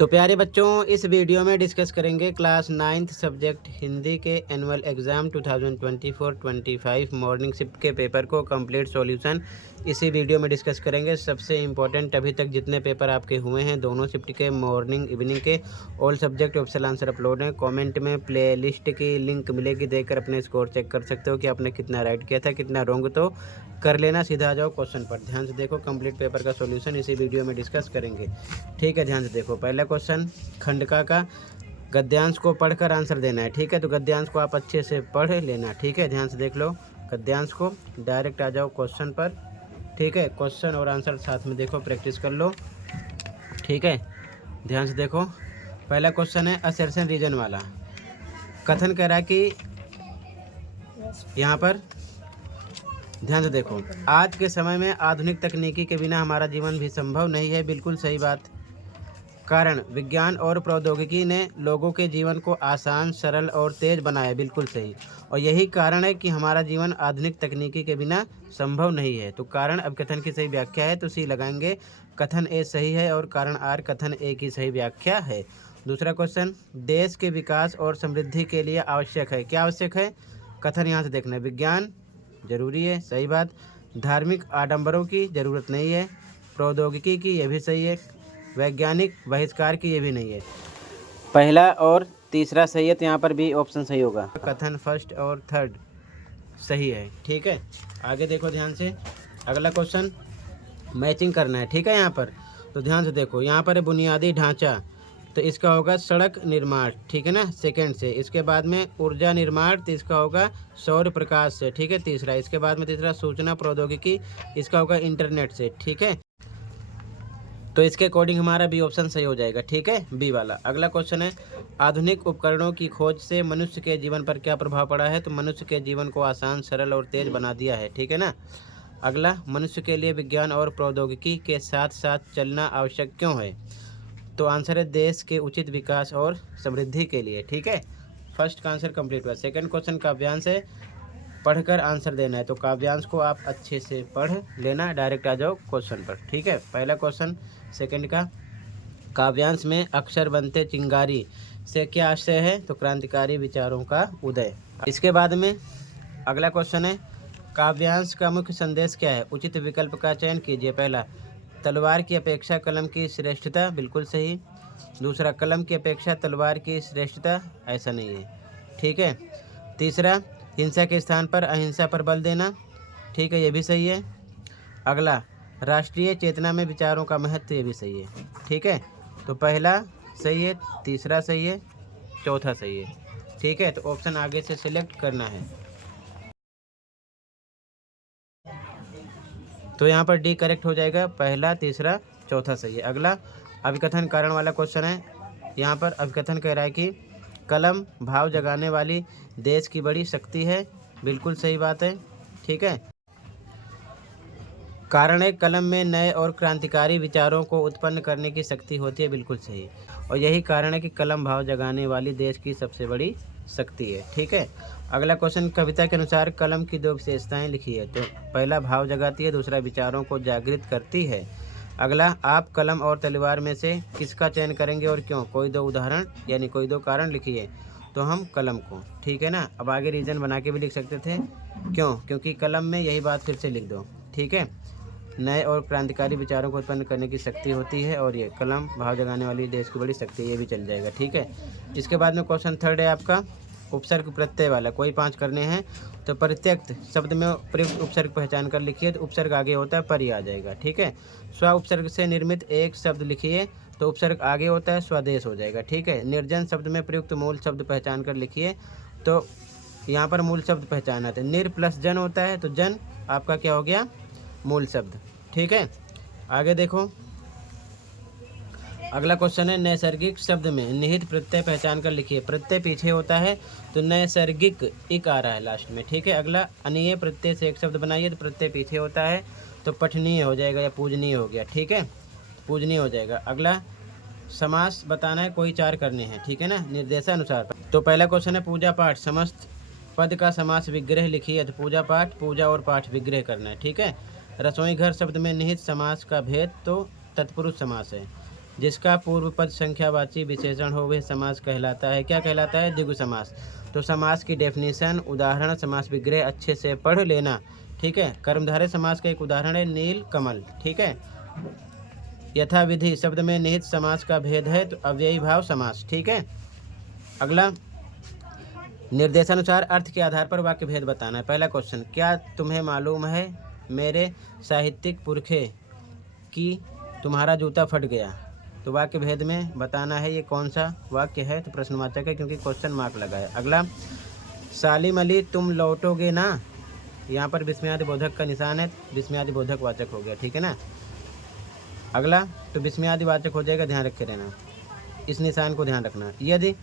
तो प्यारे बच्चों, इस वीडियो में डिस्कस करेंगे क्लास 9th सब्जेक्ट हिंदी के एनुअल एग्ज़ाम 2024-25 मॉर्निंग शिफ्ट के पेपर को कंप्लीट सॉल्यूशन इसी वीडियो में डिस्कस करेंगे। सबसे इम्पोर्टेंट अभी तक जितने पेपर आपके हुए हैं दोनों शिफ्ट के, मॉर्निंग इवनिंग के, all subject optional answer upload हैं। कमेंट में प्लेलिस्ट की लिंक मिलेगी, देखकर अपने स्कोर चेक कर सकते हो कि आपने कितना राइट किया था, कितना रॉन्ग। तो कर लेना, सीधा आ जाओ क्वेश्चन पर। ध्यान से देखो, कंप्लीट पेपर का सॉल्यूशन इसी वीडियो में डिस्कस करेंगे। ठीक है, ध्यान से देखो। पहला क्वेश्चन, खंडका का गद्यांश को पढ़कर आंसर देना है। ठीक है, तो गद्यांश को आप अच्छे से पढ़ लेना। ठीक है, ध्यान से देख लो गद्यांश को। डायरेक्ट आ जाओ क्वेश्चन पर। ठीक है, क्वेश्चन और आंसर साथ में देखो, प्रैक्टिस कर लो। ठीक है, ध्यान से देखो। पहला क्वेश्चन है असर्शन रीजन वाला। कथन कह रहा है कि यहाँ पर ध्यान से देखो, आज के समय में आधुनिक तकनीकी के बिना हमारा जीवन भी संभव नहीं है। बिल्कुल सही बात। कारण, विज्ञान और प्रौद्योगिकी ने लोगों के जीवन को आसान, सरल और तेज बनाया। बिल्कुल सही। और यही कारण है कि हमारा जीवन आधुनिक तकनीकी के बिना संभव नहीं है। तो कारण अब कथन की सही व्याख्या है, तो सी लगाएंगे। कथन ए सही है और कारण आर कथन ए की सही व्याख्या है। दूसरा क्वेश्चन, देश के विकास और समृद्धि के लिए आवश्यक है। क्या आवश्यक है? कथन यहाँ से देखना है। विज्ञान जरूरी है, सही बात। धार्मिक आडंबरों की जरूरत नहीं है। प्रौद्योगिकी की, यह भी सही है। वैज्ञानिक बहिष्कार की, ये भी नहीं है। पहला और तीसरा सही है, तो यहाँ पर भी ऑप्शन सही होगा। कथन फर्स्ट और थर्ड सही है। ठीक है, आगे देखो ध्यान से। अगला क्वेश्चन मैचिंग करना है। ठीक है, यहाँ पर तो ध्यान से देखो। यहाँ पर है बुनियादी ढांचा, तो इसका होगा सड़क निर्माण। ठीक है ना, सेकंड से। इसके बाद में ऊर्जा निर्माण, तो इसका होगा सौर प्रकाश से। ठीक है, तीसरा। इसके बाद में तीसरा सूचना प्रौद्योगिकी, इसका होगा इंटरनेट से। ठीक है, तो इसके अकॉर्डिंग हमारा बी ऑप्शन सही हो जाएगा। ठीक है, बी वाला। अगला क्वेश्चन है आधुनिक उपकरणों की खोज से मनुष्य के जीवन पर क्या प्रभाव पड़ा है। तो मनुष्य के जीवन को आसान, सरल और तेज बना दिया है। ठीक है ना। अगला, मनुष्य के लिए विज्ञान और प्रौद्योगिकी के साथ साथ चलना आवश्यक क्यों है। तो आंसर है देश के उचित विकास और समृद्धि के लिए। ठीक है, फर्स्ट का आंसर कंप्लीट हुआ। सेकंड क्वेश्चन काव्यांश है, पढ़कर आंसर देना है। तो काव्यांश को आप अच्छे से पढ़ लेना, डायरेक्ट आ जाओ क्वेश्चन पर। ठीक है, पहला क्वेश्चन सेकंड का, काव्यांश में अक्षर बनते चिंगारी से क्या आशय है। तो क्रांतिकारी विचारों का उदय। इसके बाद में अगला क्वेश्चन है काव्यांश का मुख्य संदेश क्या है। उचित विकल्प का चयन कीजिए। पहला, तलवार की अपेक्षा कलम की श्रेष्ठता, बिल्कुल सही। दूसरा, कलम की अपेक्षा तलवार की श्रेष्ठता, ऐसा नहीं है। ठीक है। तीसरा, हिंसा के स्थान पर अहिंसा पर बल देना। ठीक है, ये भी सही है। अगला, राष्ट्रीय चेतना में विचारों का महत्व, ये भी सही है। ठीक है, तो पहला सही है, तीसरा सही है, चौथा सही है। ठीक है, तो ऑप्शन आगे से सिलेक्ट करना है। तो यहाँ पर डी करेक्ट हो जाएगा। पहला, तीसरा, चौथा सही है। अगला अभिकथन कारण वाला क्वेश्चन है। यहाँ पर अभिकथन कह रहा है कि कलम भाव जगाने वाली देश की बड़ी शक्ति है, बिल्कुल सही बात है। ठीक है, कारण है कलम में नए और क्रांतिकारी विचारों को उत्पन्न करने की शक्ति होती है, बिल्कुल सही। और यही कारण है कि कलम भाव जगाने वाली देश की सबसे बड़ी शक्ति है। ठीक है, अगला क्वेश्चन, कविता के अनुसार कलम की दो विशेषताएं लिखी है। तो पहला, भाव जगाती है, दूसरा, विचारों को जागृत करती है। अगला, आप कलम और तलवार में से किसका चयन करेंगे और क्यों। कोई दो उदाहरण यानी कोई दो कारण लिखिए। तो हम कलम को। ठीक है ना। अब आगे रीजन बना के भी लिख सकते थे, क्यों, क्योंकि कलम में यही बात फिर से लिख दो। ठीक है, नए और क्रांतिकारी विचारों को उत्पन्न करने की शक्ति होती है, और ये कलम भाव जगाने वाली देश की बड़ी शक्ति, ये भी चल जाएगा। ठीक है, इसके बाद में क्वेश्चन थर्ड है आपका उपसर्ग प्रत्यय वाला। कोई 5 करने हैं। तो प्रत्यक्त शब्द में प्रयुक्त उपसर्ग पहचान कर लिखिए। तो उपसर्ग आगे होता है, पर ही आ जाएगा। ठीक है, स्व उपसर्ग से निर्मित एक शब्द लिखिए। तो उपसर्ग आगे होता है, स्वदेश हो जाएगा। ठीक है, निर्जन शब्द में प्रयुक्त मूल शब्द पहचान कर लिखिए। तो यहाँ पर मूल शब्द पहचाना था, निर प्लस जन होता है, तो जन आपका क्या हो गया, मूल शब्द। ठीक है, आगे देखो। अगला क्वेश्चन है नैसर्गिक शब्द में निहित प्रत्यय पहचान कर लिखिए। प्रत्यय पीछे होता है, तो नैसर्गिक इक आ रहा है लास्ट में। ठीक है, अगला अनीय प्रत्यय से एक शब्द बनाइए। तो प्रत्यय पीछे होता है, तो पठनीय हो जाएगा या पूजनीय हो गया। ठीक है, पूजनीय हो जाएगा। अगला समास बताना है, कोई 4 करने हैं। ठीक है ना, निर्देशानुसार। तो पहला क्वेश्चन है पूजा पाठ, समस्त पद का समास विग्रह लिखिए। तो पूजा पाठ, पूजा और पाठ विग्रह करना है। ठीक है, रसोई घर शब्द में निहित समास का भेद, तो तत्पुरुष समास है। जिसका पूर्व पद संख्यावाची विशेषण हो वह समास कहलाता है। क्या कहलाता है? द्विगु समास। तो समास की डेफिनेशन, उदाहरण, समास विग्रह अच्छे से पढ़ लेना। ठीक है। कर्मधारय समास का एक उदाहरण है नील कमल। ठीक है। यथाविधि शब्द में निहित समास का भेद है तो अव्ययी भाव समास। ठीक है। अगला, निर्देशानुसार अर्थ के आधार पर वाक्य भेद बताना है। पहला क्वेश्चन, क्या तुम्हें मालूम है मेरे साहित्यिक पुरखे कि तुम्हारा जूता फट गया? तो वाक्य भेद में बताना है ये कौन सा वाक्य है, तो प्रश्नवाचक है क्योंकि क्वेश्चन मार्क लगा है। अगला, सालिम अली तुम लौटोगे ना? यहाँ पर विस्मयादि बोधक का निशान है, विस्मयादि बोधक वाचक हो गया। ठीक है ना। अगला, तो विस्मयादि वाचक हो जाएगा, ध्यान रखे रहना, इस निशान को ध्यान रखना। यदि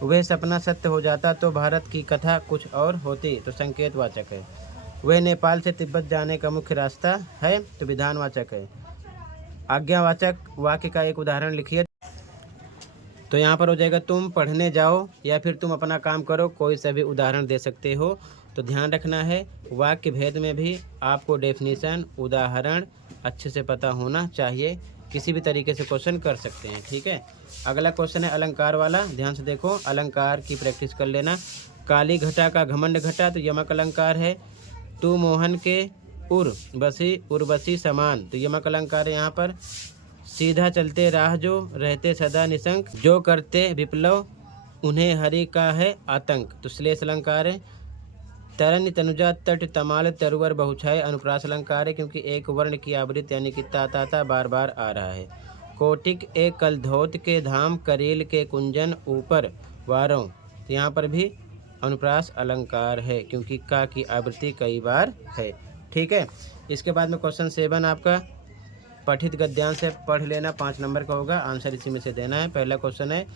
वह सपना सत्य हो जाता तो भारत की कथा कुछ और होती, तो संकेत वाचक है। वह नेपाल से तिब्बत जाने का मुख्य रास्ता है, तो विधानवाचक है। आज्ञावाचक वाक्य का एक उदाहरण लिखिए। तो यहाँ पर हो जाएगा तुम पढ़ने जाओ या फिर तुम अपना काम करो, कोई सा भी उदाहरण दे सकते हो। तो ध्यान रखना है वाक्य भेद में भी आपको डेफिनेशन, उदाहरण अच्छे से पता होना चाहिए। किसी भी तरीके से क्वेश्चन कर सकते हैं। ठीक है। अगला क्वेश्चन है अलंकार वाला, ध्यान से देखो, अलंकार की प्रैक्टिस कर लेना। काली घटा का घमंड घटा, तो यमक अलंकार है। तू मोहन के उर्वशी समान, तो यमक अलंकार है यहाँ पर। सीधा चलते राह जो रहते सदा निशंक, जो करते विप्लव उन्हें हरि का है आतंक, तो श्लेष अलंकार है। तरन तनुजा तट तमाल तरुवर बहुछाए, अनुप्रास अलंकार है क्योंकि एक वर्ण की आवृत्ति यानी कि ता बार बार आ रहा है। कोटिक एक कलधौत के धाम, करील के कुंजन ऊपर वारों, तो यहाँ पर भी अनुप्रास अलंकार है क्योंकि का की आवृत्ति कई बार है। ठीक है। इसके बाद में क्वेश्चन 7 आपका पठित गद्यांश से पढ़ लेना, 5 नंबर का होगा, आंसर इसी में से देना है। पहला क्वेश्चन है,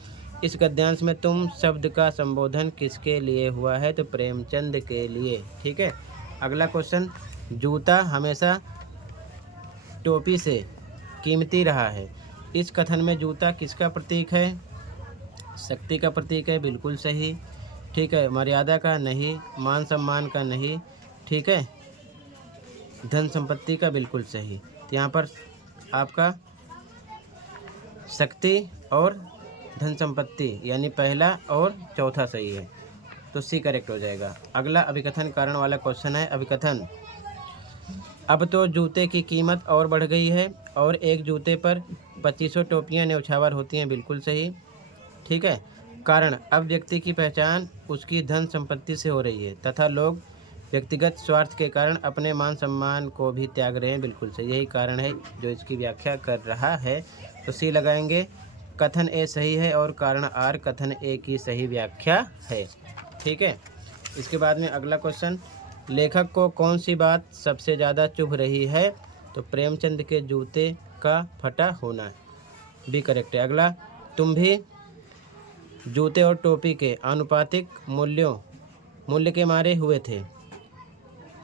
इस गद्यांश में तुम शब्द का संबोधन किसके लिए हुआ है? तो प्रेमचंद के लिए। ठीक है। अगला क्वेश्चन, जूता हमेशा टोपी से कीमती रहा है, इस कथन में जूता किसका प्रतीक है? शक्ति का प्रतीक है, बिल्कुल सही। ठीक है। मर्यादा का नहीं, मान सम्मान का नहीं। ठीक है। धन संपत्ति का, बिल्कुल सही। तो यहाँ पर आपका शक्ति और धन संपत्ति यानी पहला और चौथा सही है, तो सी करेक्ट हो जाएगा। अगला अभिकथन कारण वाला क्वेश्चन है। अभिकथन, अब तो जूते की कीमत और बढ़ गई है और एक जूते पर 2500 टोपियाँ न्यौछावर होती हैं, बिल्कुल सही। ठीक है। कारण, अब व्यक्ति की पहचान उसकी धन संपत्ति से हो रही है तथा लोग व्यक्तिगत स्वार्थ के कारण अपने मान सम्मान को भी त्याग रहे हैं, बिल्कुल सही। यही कारण है जो इसकी व्याख्या कर रहा है, तो सी लगाएंगे। कथन ए सही है और कारण आर कथन ए की सही व्याख्या है। ठीक है। इसके बाद में अगला क्वेश्चन, लेखक को कौन सी बात सबसे ज़्यादा चुभ रही है? तो प्रेमचंद के जूते का फटा होना, भी करेक्ट है। अगला, तुम भी जूते और टोपी के आनुपातिक मूल्य के मारे हुए थे,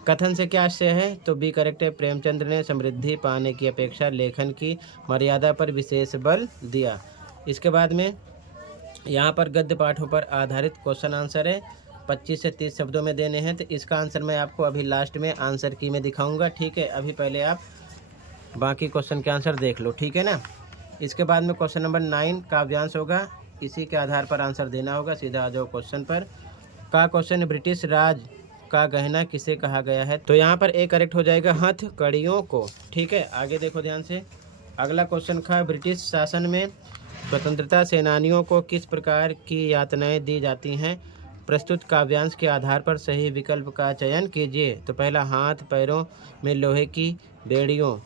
कथन से क्या आशय है? तो बी करेक्ट है। प्रेमचंद ने समृद्धि पाने की अपेक्षा लेखन की मर्यादा पर विशेष बल दिया। इसके बाद में यहाँ पर गद्य पाठों पर आधारित क्वेश्चन आंसर है, 25 से 30 शब्दों में देने हैं। तो इसका आंसर मैं आपको अभी लास्ट में आंसर की में दिखाऊंगा। ठीक है। अभी पहले आप बाकी क्वेश्चन के आंसर देख लो। ठीक है ना। इसके बाद में क्वेश्चन नंबर 9 काव्यांश होगा, इसी के आधार पर आंसर देना होगा। सीधा आ जाओ क्वेश्चन पर। का क्वेश्चन, ब्रिटिश राज का गहना किसे कहा गया है? तो यहाँ पर ए करेक्ट हो जाएगा, हथकड़ियों को। ठीक है। आगे देखो ध्यान से। अगला क्वेश्चन था, ब्रिटिश शासन में स्वतंत्रता सेनानियों को किस प्रकार की यातनाएं दी जाती हैं? प्रस्तुत काव्यांश के आधार पर सही विकल्प का चयन कीजिए। तो पहला, हाथ पैरों में लोहे की बेड़ियों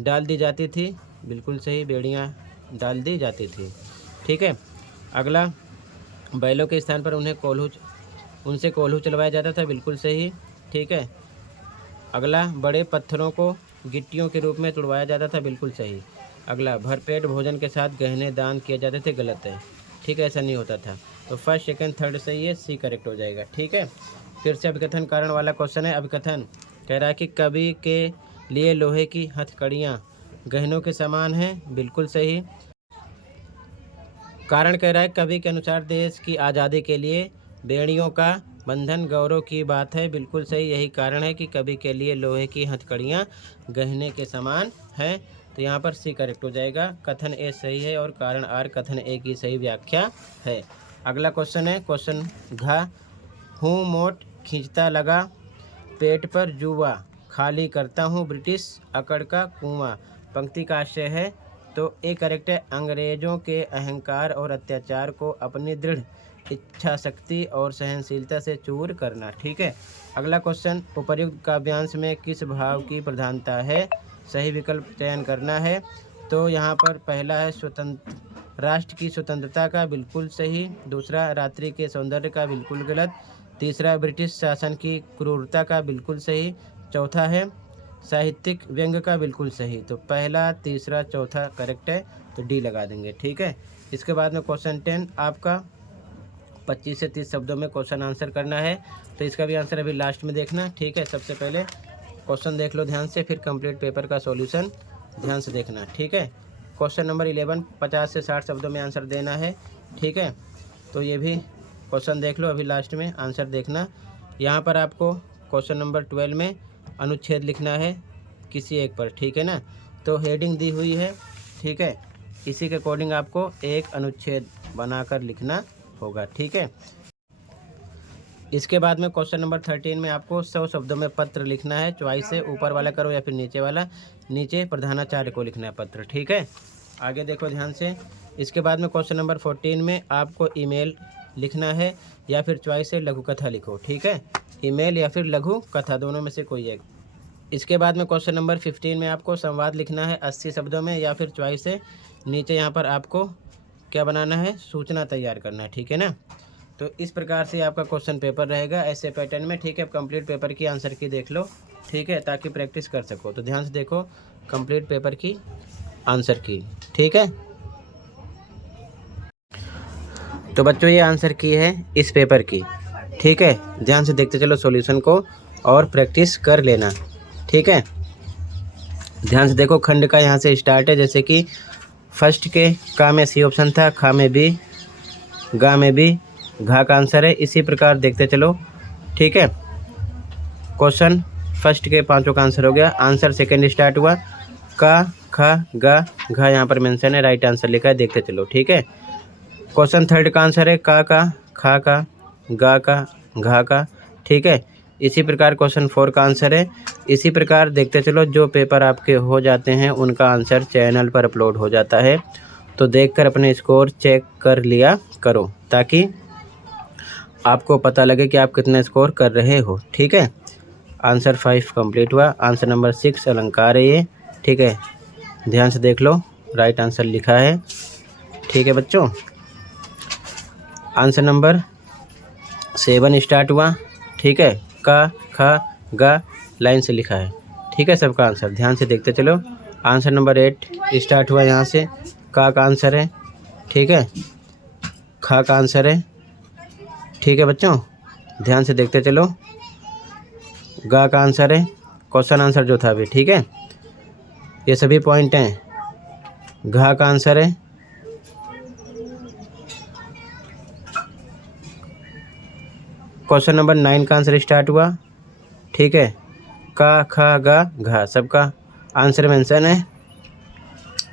डाल दी जाती थी, बिल्कुल सही, बेड़ियाँ डाल दी जाती थी। ठीक है। अगला, बैलों के स्थान पर उनसे कोल्हू चलवाया जाता था, बिल्कुल सही। ठीक है। अगला, बड़े पत्थरों को गिट्टियों के रूप में तुड़वाया जाता था, बिल्कुल सही। अगला, भरपेट भोजन के साथ गहने दान किए जाते थे, गलत है। ठीक है, ऐसा नहीं होता था। तो फर्स्ट सेकंड थर्ड सही है, सी करेक्ट हो जाएगा। ठीक है। फिर से अभिकथन कारण वाला क्वेश्चन है। अभिकथन कह रहा है कि कवि के लिए लोहे की हथकड़ियाँ गहनों के समान हैं, बिल्कुल सही। कारण कह रहा है कवि के अनुसार देश की आज़ादी के लिए बेड़ियों का बंधन गौरव की बात है, बिल्कुल सही। यही कारण है कि कवि के लिए लोहे की हथकड़ियाँ गहने के समान हैं। तो यहाँ पर सी करेक्ट हो जाएगा। कथन ए सही है और कारण आर कथन ए की सही व्याख्या है। अगला क्वेश्चन है क्वेश्चन घ, हूँ मोट खींचता लगा, पेट पर जुआ, खाली करता हूँ ब्रिटिश अकड़ का कुआं। पंक्ति का आशय है तो ए करेक्ट है, अंग्रेजों के अहंकार और अत्याचार को अपनी दृढ़ इच्छा शक्ति और सहनशीलता से चूर करना। ठीक है। अगला क्वेश्चन, उपर्युक्त काव्यांश में किस भाव की प्रधानता है? सही विकल्प चयन करना है। तो यहाँ पर पहला है स्वतंत्र, राष्ट्र की स्वतंत्रता का, बिल्कुल सही। दूसरा रात्रि के सौंदर्य का, बिल्कुल गलत। तीसरा ब्रिटिश शासन की क्रूरता का, बिल्कुल सही। चौथा है साहित्यिक व्यंग का, बिल्कुल सही। तो पहला, तीसरा, चौथा करेक्ट है, तो डी लगा देंगे। ठीक है। इसके बाद में क्वेश्चन 10 आपका 25 से 30 शब्दों में क्वेश्चन आंसर करना है। तो इसका भी आंसर अभी लास्ट में देखना। ठीक है। सबसे पहले क्वेश्चन देख लो ध्यान से, फिर कंप्लीट पेपर का सॉल्यूशन ध्यान से देखना। ठीक है। क्वेश्चन नंबर 11 50 से 60 शब्दों में आंसर देना है। ठीक है। तो ये भी क्वेश्चन देख लो, अभी लास्ट में आंसर देखना। यहाँ पर आपको क्वेश्चन नंबर 12 में अनुच्छेद लिखना है किसी एक पर। ठीक है ना। तो हेडिंग दी हुई है। ठीक है। इसी के अकॉर्डिंग आपको एक अनुच्छेद बनाकर लिखना होगा। ठीक है। इसके बाद में क्वेश्चन नंबर 13 में आपको 100 शब्दों में पत्र लिखना है। चॉइस से ऊपर वाला करो या फिर नीचे वाला। नीचे प्रधानाचार्य को लिखना है पत्र। ठीक है। आगे देखो ध्यान से। इसके बाद में क्वेश्चन नंबर 14 में आपको ईमेल लिखना है या फिर चॉइस से लघु कथा लिखो। ठीक है। ईमेल या फिर लघु कथा, दोनों में से कोई एक। इसके बाद में क्वेश्चन नंबर 15 में आपको संवाद लिखना है 80 शब्दों में या फिर चॉइस से नीचे यहाँ पर आपको क्या बनाना है, सूचना तैयार करना है। ठीक है ना। तो इस प्रकार से आपका क्वेश्चन पेपर रहेगा ऐसे पैटर्न में। ठीक है। कंप्लीट पेपर की आंसर की देख लो। ठीक है, ताकि प्रैक्टिस कर सको। तो ध्यान से देखो कंप्लीट पेपर की आंसर की। ठीक है। तो बच्चों ये आंसर की है इस पेपर की। ठीक है। ध्यान से देखते चलो सॉल्यूशन को और प्रैक्टिस कर लेना। ठीक है। ध्यान से देखो खंड का यहाँ से स्टार्ट है, जैसे कि फर्स्ट के का में सी ऑप्शन था, खा में बी, गा में बी, घा का आंसर है। इसी प्रकार देखते चलो। ठीक है। क्वेश्चन फर्स्ट के पांचों का आंसर हो गया। आंसर सेकंड स्टार्ट हुआ, का, खा, गा, घा यहाँ पर मेंशन है, राइट आंसर लिखा है। देखते चलो। ठीक है। क्वेश्चन थर्ड का आंसर है का, खा का, गा का, घा का। ठीक है। इसी प्रकार क्वेश्चन 4 का आंसर है। इसी प्रकार देखते चलो, जो पेपर आपके हो जाते हैं उनका आंसर चैनल पर अपलोड हो जाता है, तो देखकर अपने स्कोर चेक कर लिया करो ताकि आपको पता लगे कि आप कितना स्कोर कर रहे हो। ठीक है। आंसर 5 कंप्लीट हुआ। आंसर नंबर 6 अलंकार है ये। ठीक है। ध्यान से देख लो, राइट आंसर लिखा है। ठीक है बच्चों। आंसर नंबर 7 स्टार्ट हुआ। ठीक है। का, खा, गा लाइन से लिखा है। ठीक है सबका आंसर। ध्यान से देखते चलो। आंसर नंबर 8 स्टार्ट हुआ यहाँ से, का आंसर है। ठीक है। खा का आंसर है। ठीक है बच्चों, ध्यान से देखते चलो। गा का आंसर है, क्वेश्चन आंसर जो था अभी। ठीक है। ये सभी पॉइंट हैं। घा का आंसर है। क्वेश्चन नंबर 9 का आंसर स्टार्ट हुआ। ठीक है। का, खा, गा, घा सबका आंसर मेंशन है।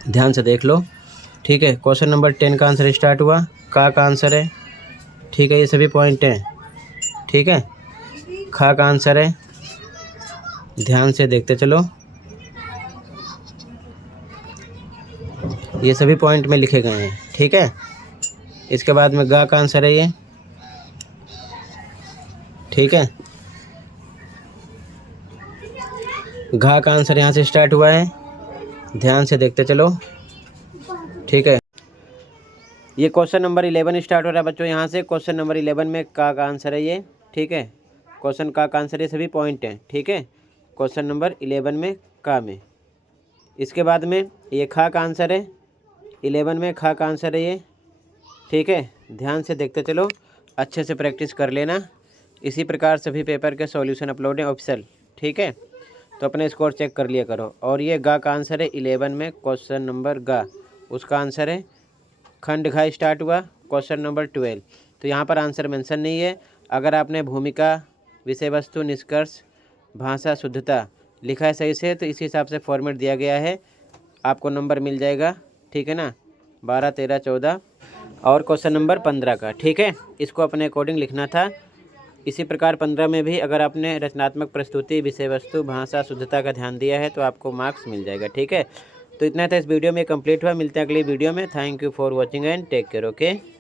ध्यान से देख लो। ठीक है। क्वेश्चन नंबर 10 का आंसर स्टार्ट हुआ, का आंसर है। ठीक है। ये सभी पॉइंट हैं। ठीक है। खा का आंसर है। ध्यान से देखते चलो। ये सभी पॉइंट में लिखे गए हैं। ठीक है। इसके बाद में गा का आंसर है ये। ठीक है। घा का आंसर यहाँ से स्टार्ट हुआ है। ध्यान से देखते चलो। ठीक है। ये क्वेश्चन नंबर 11 स्टार्ट हो रहा है बच्चों यहाँ से। क्वेश्चन नंबर 11 में का आंसर है ये। ठीक है। क्वेश्चन का आंसर ये सभी पॉइंट हैं। ठीक है। क्वेश्चन नंबर 11 में का में। इसके बाद में ये खा का आंसर है। 11 में खा का आंसर है ये। ठीक है। ध्यान से देखते चलो, अच्छे से प्रैक्टिस कर लेना। इसी प्रकार सभी पेपर के सॉल्यूशन अपलोड हैं ऑफिशियल। ठीक है। तो अपने स्कोर चेक कर लिया करो। और ये गा का आंसर है 11 में क्वेश्चन नंबर गा, उसका आंसर है। खंड घा स्टार्ट हुआ क्वेश्चन नंबर 12। तो यहाँ पर आंसर मेंशन नहीं है। अगर आपने भूमिका, विषय वस्तु, निष्कर्ष, भाषा, शुद्धता लिखा है सही से, तो इस हिसाब से फॉर्मेट दिया गया है। आपको नंबर मिल जाएगा, ठीक है ना, 12, 13, 14 और क्वेश्चन नंबर 15 का, ठीक है। इसको अपने अकॉर्डिंग लिखना था। इसी प्रकार 15 में भी अगर आपने रचनात्मक प्रस्तुति, विषय वस्तु, भाषा, शुद्धता का ध्यान दिया है तो आपको मार्क्स मिल जाएगा, ठीक है। तो इतना था इस वीडियो में, कंप्लीट हुआ। मिलते हैं अगली वीडियो में। Thank you for watching and take care. Okay.